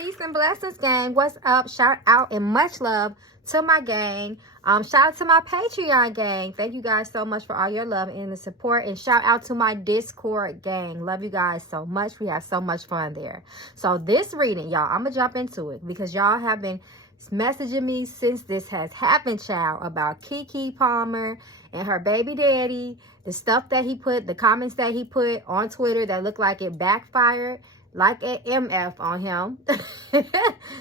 Peace and blessings, gang. What's up? Shout out and much love to my gang. Shout out to my Patreon gang. Thank you guys so much for all your love and the support. And shout out to my Discord gang. Love you guys so much. We have so much fun there. So this reading, y'all, I'm going to jump into it because y'all have been messaging me since this has happened, child, about Keke Palmer and her baby daddy. The stuff that he put, the comments that he put on Twitter that looked like it backfired. Like an MF on him.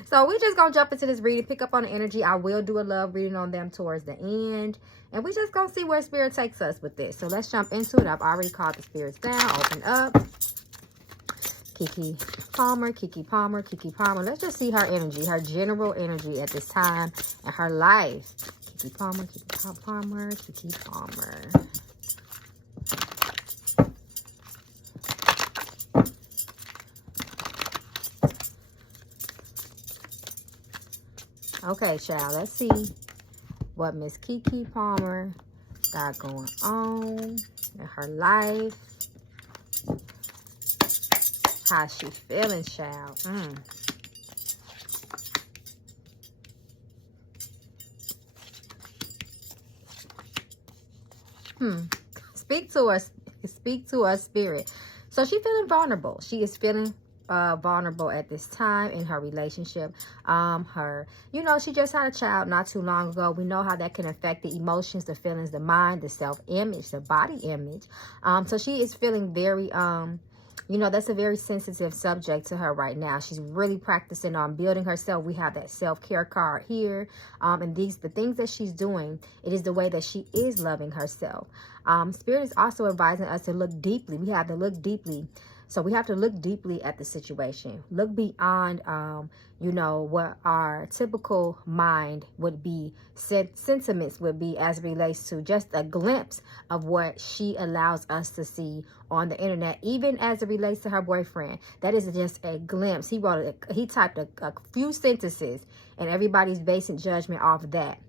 So we just gonna jump into this reading, pick up on the energy. I will do a love reading on them towards the end, and we just gonna see where spirit takes us with this. So let's jump into it. I've already called the spirits down. Open up. Keke Palmer, Keke Palmer, Keke Palmer. Let's just see her energy, her general energy at this time and her life. Keke Palmer, Keke Palmer, Keke Palmer. Okay, child, let's see what Miss Keke Palmer got going on in her life. How she feeling, child? Speak to us. Speak to us, spirit. So she feeling vulnerable. She is feeling vulnerable at this time in her relationship. She just had a child not too long ago. We know how that can affect the emotions, the feelings, the mind, the self-image, the body image. So she is feeling very that's a very sensitive subject to her right now. She's really practicing on building herself. We have that self-care card here. And the things that she's doing, it is the way that she is loving herself. Spirit is also advising us to look deeply. We have to look deeply. So we have to look deeply at the situation. Look beyond, what our typical mind would be, sentiments would be as it relates to just a glimpse of what she allows us to see on the internet, even as it relates to her boyfriend. That is just a glimpse. He typed a few sentences and everybody's basing judgment off of that.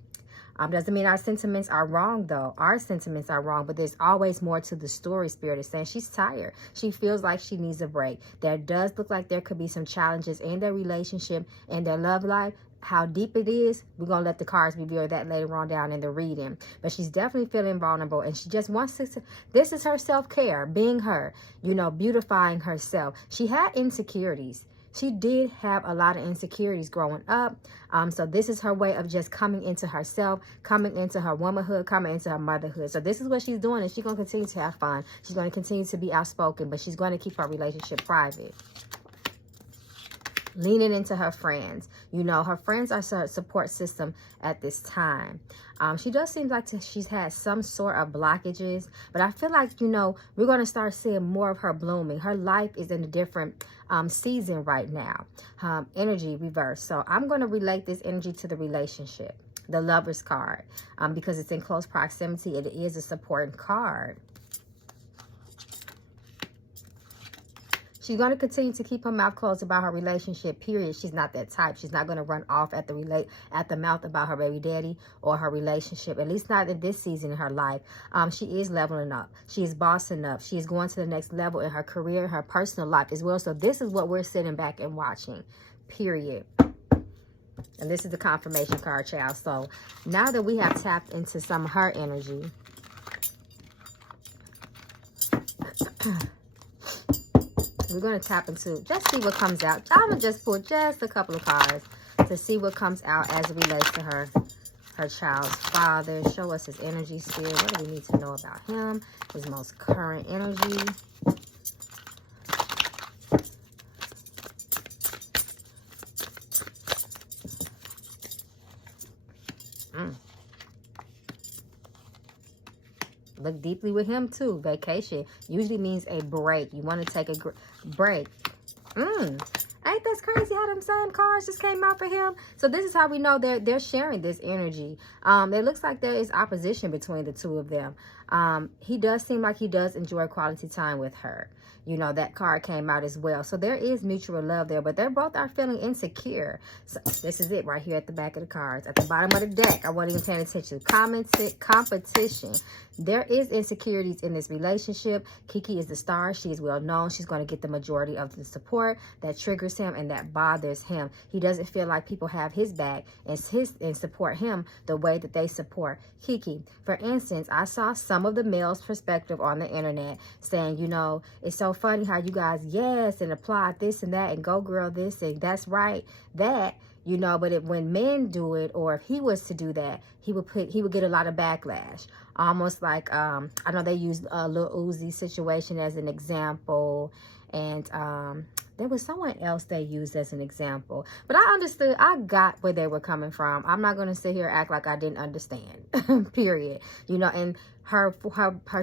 Doesn't mean our sentiments are wrong, though. Our sentiments are wrong, but there's always more to the story. Spirit is saying she's tired. She feels like she needs a break. There does look like there could be some challenges in their relationship and their love life. How deep it is, we're going to let the cards reveal that later on down in the reading. But she's definitely feeling vulnerable, and she just wants to, this is her self-care, being her, beautifying herself. She had insecurities. She did have a lot of insecurities growing up. So this is her way of just coming into herself, coming into her womanhood, coming into her motherhood. So this is what she's doing, and she's going to continue to have fun. She's going to continue to be outspoken, but she's going to keep her relationship private. Leaning into her friends. Her friends are her support system at this time. She does seem like she's had some sort of blockages, but I feel like, we're going to start seeing more of her blooming. Her life is in a different season right now. Energy reverse. So I'm going to relate this energy to the relationship, the Lover's card, because it's in close proximity. It is a supporting card. She's going to continue to keep her mouth closed about her relationship, period. She's not that type. She's not going to run off at the mouth about her baby daddy or her relationship, at least not in this season in her life. She is leveling up. She is bossing up. She is going to the next level in her career, her personal life as well. So this is what we're sitting back and watching, period. And this is the confirmation card, child. So now that we have tapped into some of her energy, we're going to tap into, just see what comes out. I'm going to just pull just a couple of cards to see what comes out as it relates to her child's father. Show us his energy, spirit. What do we need to know about him? His most current energy. Look deeply with him too. Vacation usually means a break. You want to take a break. Ain't that crazy how them same cards just came out for him? So this is how we know they're sharing this energy. It looks like there is opposition between the two of them. He does seem like he does enjoy quality time with her. That card came out as well. So there is mutual love there, but they both are feeling insecure. So this is it right here at the back of the cards. At the bottom of the deck, I wasn't even paying attention. Competition. There is insecurities in this relationship. Kiki is the star. She is well known. She's going to get the majority of the support that triggers him and that bothers him. He doesn't feel like people have his back and support him the way that they support Kiki. For instance, I saw some of the male's perspective on the internet saying, you know, it's so funny how you guys yes and applaud this and that and go girl this and that's right that, you know, but when men do it, or if he was to do that, he would get a lot of backlash. Almost like I know they used a Lil Uzi situation as an example, and there was someone else they used as an example. But I understood, I got where they were coming from. I'm not gonna sit here and act like I didn't understand. Period. You know, and her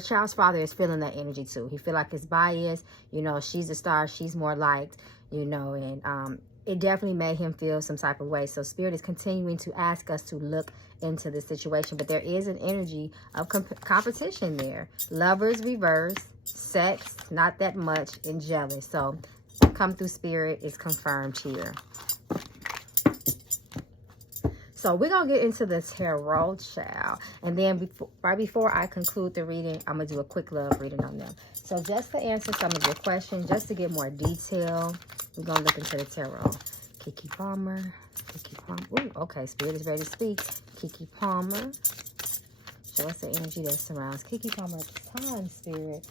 child's father is feeling that energy too. He feel like it's biased. You know, she's a star, she's more liked. You know, and it definitely made him feel some type of way. So Spirit is continuing to ask us to look into this situation. But there is an energy of competition there. Lovers reverse, sex, not that much, and jealous. So come through Spirit is confirmed here. So we're going to get into the tarot, child. And then right before I conclude the reading, I'm going to do a quick love reading on them. So just to answer some of your questions, just to get more detail, we're going to look into the tarot. Keke Palmer. Keke Palmer. Ooh, okay. Spirit is ready to speak. Keke Palmer. Show us the energy that surrounds Keke Palmer at this time, Spirit.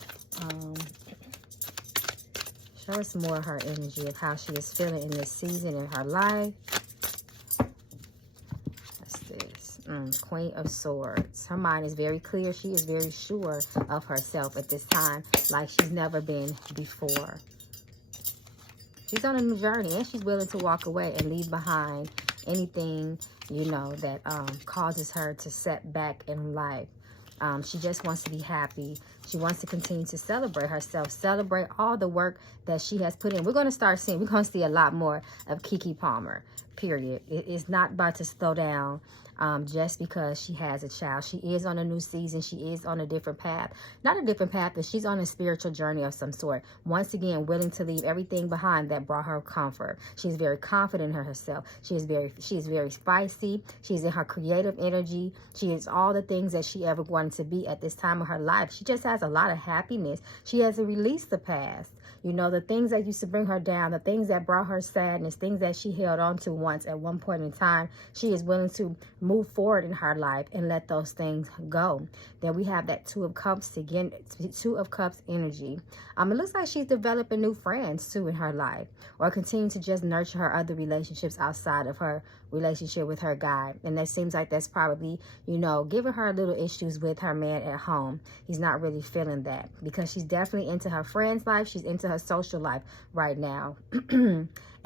Show us more of her energy of how she is feeling in this season in her life. What's this? Queen of Swords. Her mind is very clear. She is very sure of herself at this time, like she's never been before. She's on a new journey, and she's willing to walk away and leave behind anything, you know, that causes her to set back in life. She just wants to be happy. She wants to continue to celebrate herself, celebrate all the work that she has put in. We're going to start seeing, we're going to see a lot more of Keke Palmer, period. It's not about to slow down just because she has a child. She is on a new season. She is on a different path. Not a different path, but she's on a spiritual journey of some sort. Once again, willing to leave everything behind that brought her comfort. She's very confident in herself. She is very spicy. She's in her creative energy. She is all the things that she ever wanted to be at this time of her life. She just has a lot of happiness. She has to release the past. You know, the things that used to bring her down, the things that brought her sadness, things that she held on to once at one point in time, she is willing to move forward in her life and let those things go. Then we have that Two of Cups again, Two of Cups energy. It looks like she's developing new friends too in her life, or continuing to just nurture her other relationships outside of her relationship with her guy. And that seems like that's probably, you know, giving her little issues with her man at home. He's not really feeling that, because she's definitely into her friend's life. She's into her social life right now.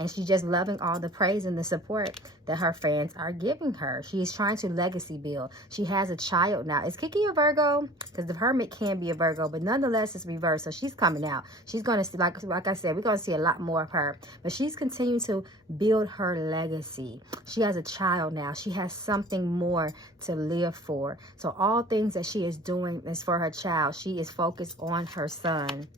And she's just loving all the praise and the support that her fans are giving her. She is trying to legacy build. She has a child now. Is Kiki a Virgo? Because the Hermit can be a Virgo, but nonetheless it's reversed. So she's coming out. She's going to see, like I said, we're going to see a lot more of her. But she's continuing to build her legacy. She has a child now. She has something more to live for. So all things that she is doing is for her child. She is focused on her son.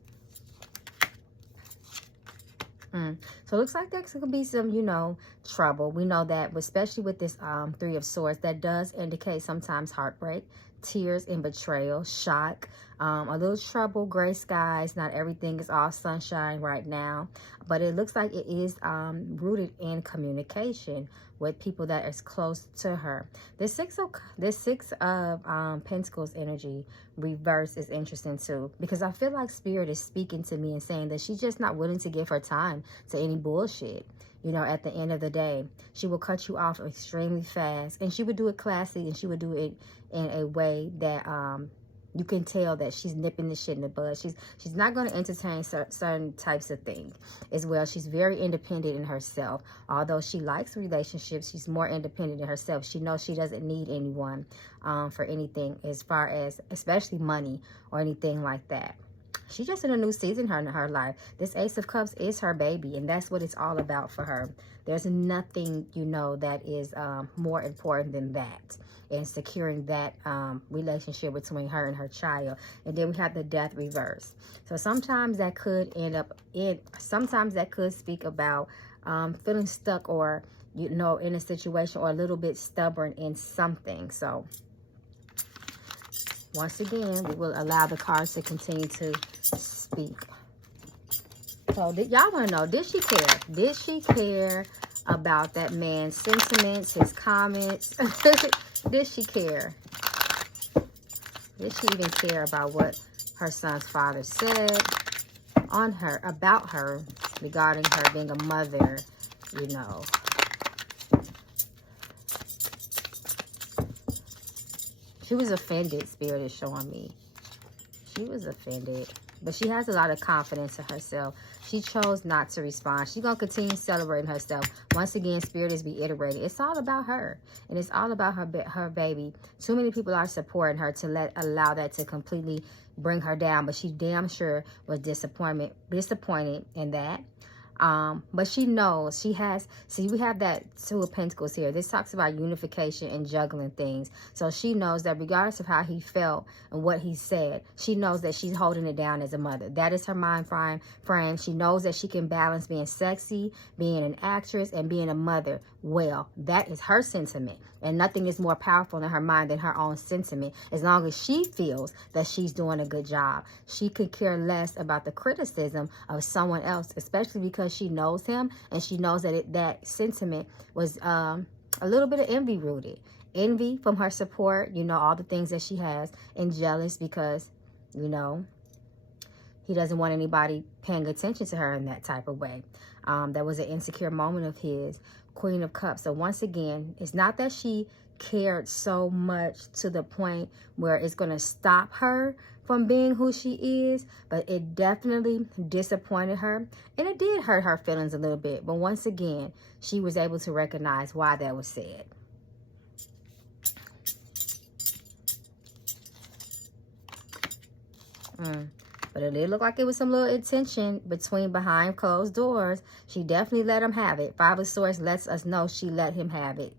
So it looks like there could be some, you know, trouble. We know that, especially with this Three of Swords, that does indicate sometimes heartbreak, tears and betrayal, shock, a little trouble, gray skies. Not everything is all sunshine right now, but it looks like it is rooted in communication with people that is close to her. This six of Pentacles energy reverse is interesting too, because I feel like Spirit is speaking to me and saying that she's just not willing to give her time to any bullshit. You know, at the end of the day, she will cut you off extremely fast, and she would do it classy, and she would do it in a way that you can tell that she's nipping the shit in the bud. She's not going to entertain certain types of things as well. She's very independent in herself. Although she likes relationships, she's more independent in herself. She knows she doesn't need anyone for anything, as far as especially money or anything like that. She's just in a new season in her life. This Ace of Cups is her baby, and that's what it's all about for her. There's nothing, you know, that is more important than that, and securing that relationship between her and her child. And then we have the Death reverse. So sometimes that could end up sometimes that could speak about feeling stuck, or, you know, in a situation, or a little bit stubborn in something. So once again, we will allow the cards to continue to speak. So y'all want to know, did she care? Did she care about that man's sentiments, his comments? Did she care? Did she even care about what her son's father said on her, about her, regarding her being a mother, you know? She was offended, Spirit is showing me. She was offended. But she has a lot of confidence in herself. She chose not to respond. She's going to continue celebrating herself. Once again, Spirit is reiterating. It's all about her. And it's all about her baby. Too many people are supporting her to allow that to completely bring her down. But she damn sure was disappointed in that. But she knows she has, see, we have that Two of Pentacles here. This talks about unification and juggling things. So she knows that regardless of how he felt and what he said, she knows that she's holding it down as a mother. That is her mind frame. She knows that she can balance being sexy, being an actress, and being a mother well. That is her sentiment. And nothing is more powerful in her mind than her own sentiment. As long as she feels that she's doing a good job, she could care less about the criticism of someone else, especially because she knows him and she knows that that sentiment was a little bit of envy rooted. Envy from her support, you know, all the things that she has, and jealous because, you know, he doesn't want anybody paying attention to her in that type of way. That was an insecure moment of his. Queen of Cups. So once again, it's not that she cared so much to the point where it's going to stop her from being who she is, but it definitely disappointed her, and it did hurt her feelings a little bit. But once again, she was able to recognize why that was said. But it did look like it was some little intention behind closed doors. She definitely let him have it. Five of Swords lets us know she let him have it.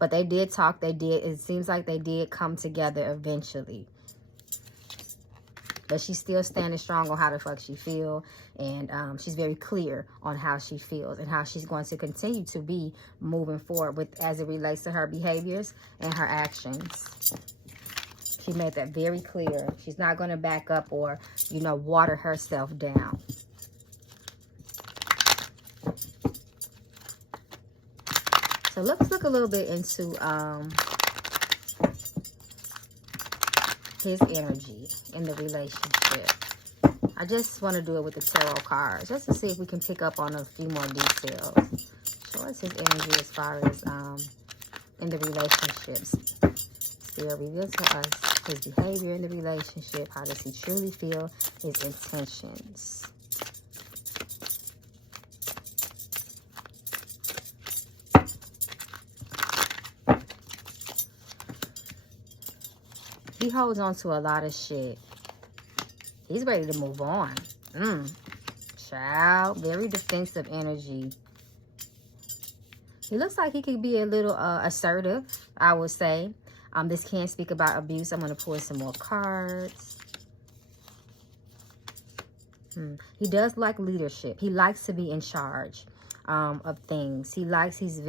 But they did talk. It seems like they did come together eventually. But she's still standing strong on how the fuck she feel. And she's very clear on how she feels and how she's going to continue to be moving forward as it relates to her behaviors and her actions. She made that very clear. She's not going to back up or, you know, water herself down. So let's look a little bit into his energy in the relationship. I just want to do it with the tarot cards, just to see if we can pick up on a few more details. Show us his energy as far as in the relationships. Spirit, reveal to us his behavior in the relationship. How does he truly feel? His intentions. He holds on to a lot of shit. He's ready to move on. Child, very defensive energy. He looks like he could be a little assertive, I would say. This can speak about abuse. I'm going to pull some more cards. He does like leadership. He likes to be in charge of things. He doesn't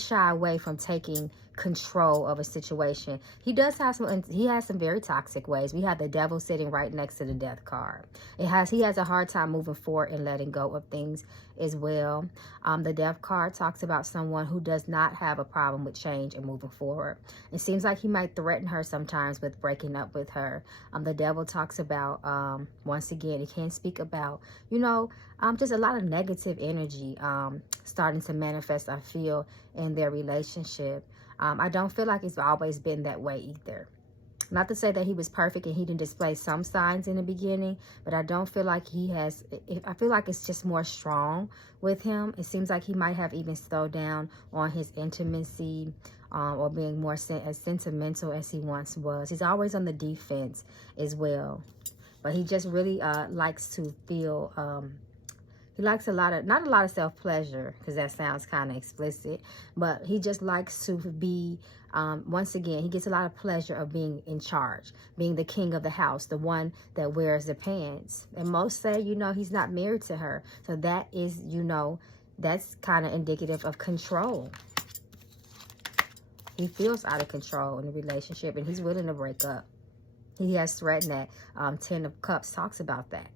shy away from taking control of a situation. He has some very toxic ways. We have the Devil sitting right next to the Death card. He has a hard time moving forward and letting go of things as well. The Death card talks about someone who does not have a problem with change and moving forward. It seems like he might threaten her sometimes with breaking up with her. The Devil talks about, once again, it can speak about, you know, just a lot of negative energy starting to manifest, I feel, in their relationship. I don't feel like it's always been that way either. Not to say that he was perfect and he didn't display some signs in the beginning, but I don't feel like he has, I feel like it's just more strong with him. It seems like he might have even slowed down on his intimacy or being more as sentimental as he once was. He's always on the defense as well. But he just really likes to feel... he likes not a lot of self-pleasure, because that sounds kind of explicit, but he just likes to be, once again, he gets a lot of pleasure of being in charge, being the king of the house, the one that wears the pants. And most say, you know, he's not married to her. So that is, you know, that's kind of indicative of control. He feels out of control in the relationship and he's willing to break up. He has threatened that. 10 of Cups talks about that.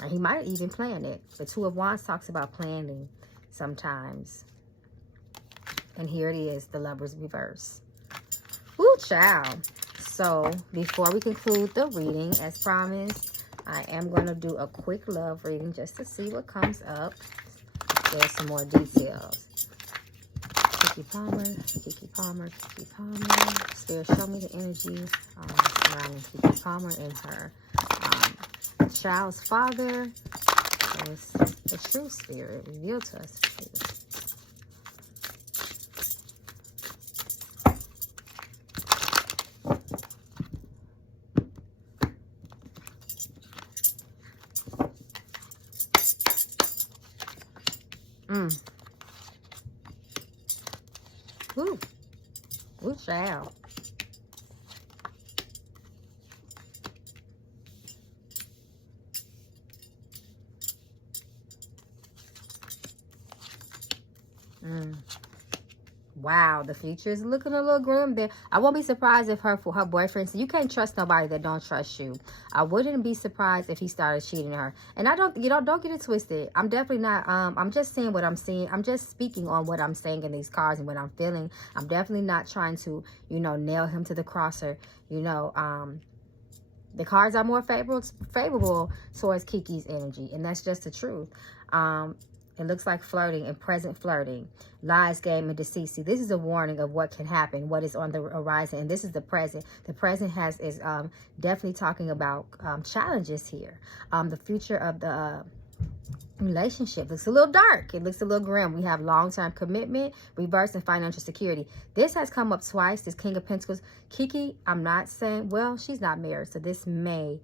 And he might even plan it. The 2 of Wands talks about planning sometimes. And here it is, the Lovers reverse. Woo, child. So, before we conclude the reading, as promised, I am going to do a quick love reading just to see what comes up. There's some more details. Kiki Palmer, Kiki Palmer, Kiki Palmer. Spirit, show me the energy surrounding Kiki Palmer and her child's father. So it's the true spirit revealed to us. Ooh. Ooh, child. Wow, the future is looking a little grim there. I won't be surprised if her boyfriend, so you can't trust nobody that don't trust you. I wouldn't be surprised if he started cheating her. And I don't, don't get it twisted. I'm definitely not, I'm just saying what I'm seeing. I'm just speaking on what I'm saying in these cards and what I'm feeling. I'm definitely not trying to, nail him to the crosser. The cards are more favorable towards Kiki's energy, and that's just the truth. It looks like flirting and present flirting, lies, game, and deceit. See, this is a warning of what can happen, what is on the horizon, and this is the present. The present is definitely talking about challenges here. The future of the relationship looks a little dark. It looks a little grim. We have long-term commitment, reverse, and financial security. This has come up twice, this King of Pentacles. Kiki, I'm not saying, well, she's not married, so this may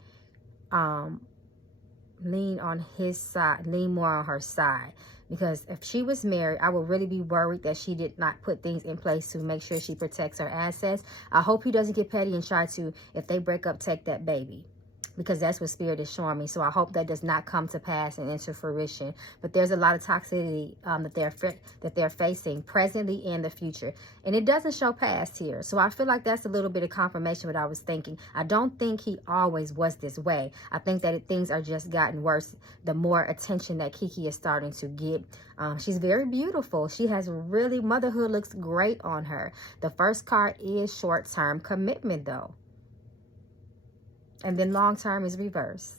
lean on his side, lean more on her side. Because if she was married, I would really be worried that she did not put things in place to make sure she protects her assets. I hope he doesn't get petty and try to, if they break up, take that baby. Because that's what Spirit is showing me. So I hope that does not come to pass and into fruition. But there's a lot of toxicity that they're facing presently and the future. And it doesn't show past here. So I feel like that's a little bit of confirmation what I was thinking. I don't think he always was this way. I think that things are just gotten worse the more attention that Kiki is starting to get. She's very beautiful. She has really, motherhood looks great on her. The first card is short-term commitment though. And then long term is reverse.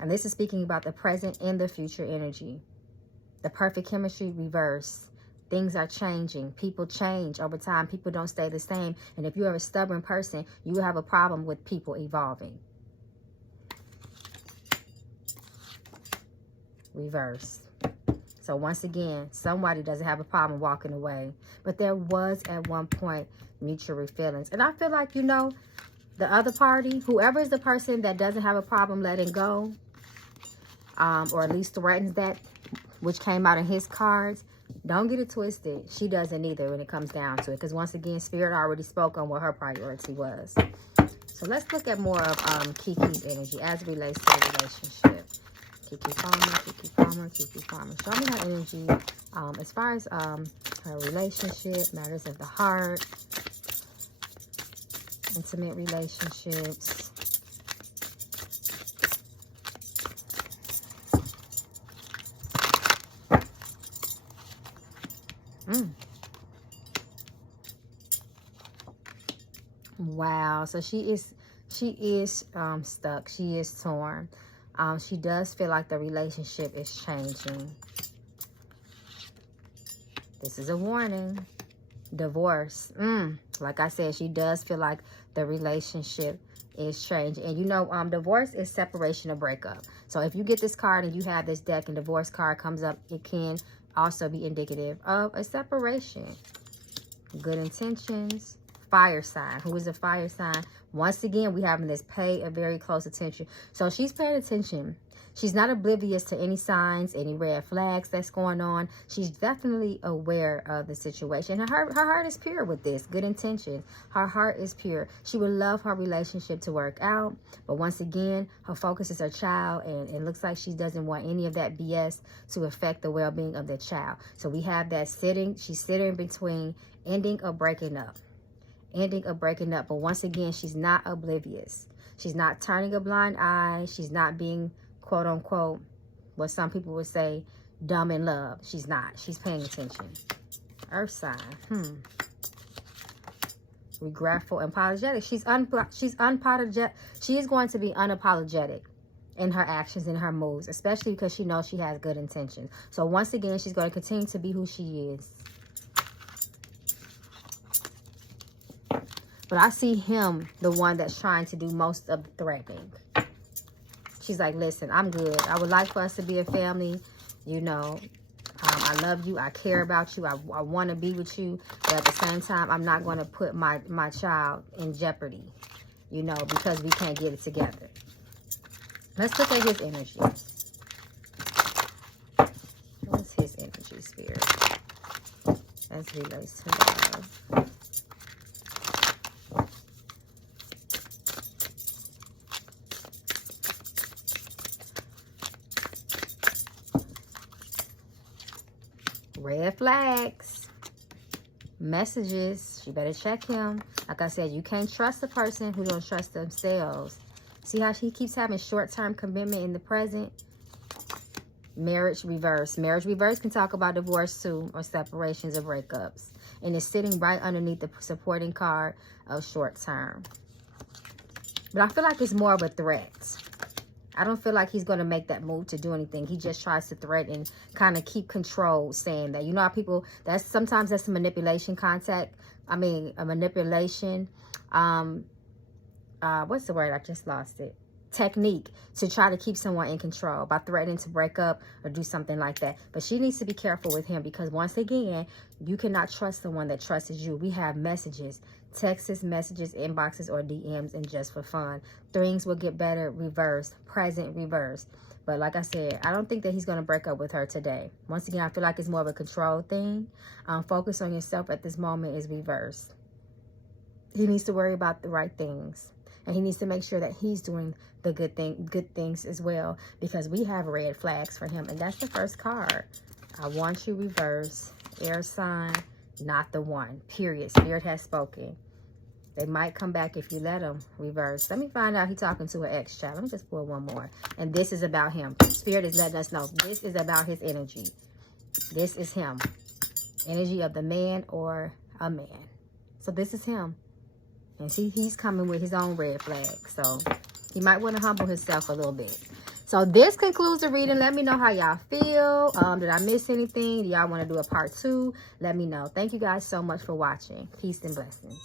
And this is speaking about the present and the future energy. The perfect chemistry, reverse. Things are changing. People change over time. People don't stay the same. And if you're a stubborn person, you will have a problem with people evolving. Reverse. So once again, somebody doesn't have a problem walking away. But there was at one point mutual feelings. And I feel like, the other party, whoever is the person that doesn't have a problem letting go, or at least threatens that, which came out in his cards, don't get it twisted. She doesn't either when it comes down to it. Because once again, Spirit already spoke on what her priority was. So let's look at more of Kiki's energy as it relates to the relationship. Kiki Palmer, Kiki Palmer, Kiki Palmer. Show me her energy as far as her relationship, matters of the heart, intimate relationships. Wow. So she is stuck. She is torn. She does feel like the relationship is changing. This is a warning. Divorce. Like I said, she does feel like the relationship is changing. And divorce is separation or breakup. So if you get this card and you have this deck and divorce card comes up, it can also be indicative of a separation. Good intentions. Fire sign. Who is a fire sign? Once again, we having this pay a very close attention. So she's paying attention. She's not oblivious to any signs, any red flags that's going on. She's definitely aware of the situation. And her heart is pure with this. Good intention. Her heart is pure. She would love her relationship to work out. But once again, her focus is her child. And it looks like she doesn't want any of that BS to affect the well-being of the child. So we have that sitting. She's sitting between ending or breaking up. Ending or breaking up. But once again, she's not oblivious. She's not turning a blind eye. She's not being, quote unquote, what some people would say, dumb in love. She's not. She's paying attention. Earth sign. Regretful and apologetic. She's unapologetic. She is going to be unapologetic in her actions, in her moves, especially because she knows she has good intentions. So once again, she's going to continue to be who she is. But I see him, the one that's trying to do most of the threatening. She's like, listen, I'm good. I would like for us to be a family. You know, I love you. I care about you. I want to be with you. But at the same time, I'm not going to put my child in jeopardy, you know, because we can't get it together. Let's look at his energy. What's his energy, Spirit? As relates to love. Red flags. Messages. You better check him. Like I said, you can't trust a person who don't trust themselves. See how she keeps having short-term commitment in the present? Marriage reverse. Marriage reverse can talk about divorce too, or separations or breakups. And it's sitting right underneath the supporting card of short-term. But I feel like it's more of a threat. I don't feel like he's going to make that move to do anything. He just tries to threaten and kind of keep control, saying that, you know how people, sometimes that's a manipulation contact. I mean, a manipulation, what's the word? I just lost it. Technique to try to keep someone in control by threatening to break up or do something like that. But she needs to be careful with him because once again, you cannot trust someone that trusts you. We have messages, texts, messages, inboxes, or DMs, and just for fun. Things will get better, reverse, present, reverse. But like I said, I don't think that he's going to break up with her today. Once again, I feel like it's more of a control thing. Focus on yourself at this moment is reverse. He needs to worry about the right things. And he needs to make sure that he's doing the good things as well. Because we have red flags for him. And that's the first card. I want you reverse. Air sign, not the one. Period. Spirit has spoken. They might come back if you let them reverse. Let me find out he's talking to an ex-child. Let me just pull one more. And this is about him. Spirit is letting us know this is about his energy. This is him. Energy of the man or a man. So this is him. And see, he's coming with his own red flag. So he might want to humble himself a little bit. So this concludes the reading. Let me know how y'all feel. Did I miss anything? Do y'all want to do a part 2? Let me know. Thank you guys so much for watching. Peace and blessings.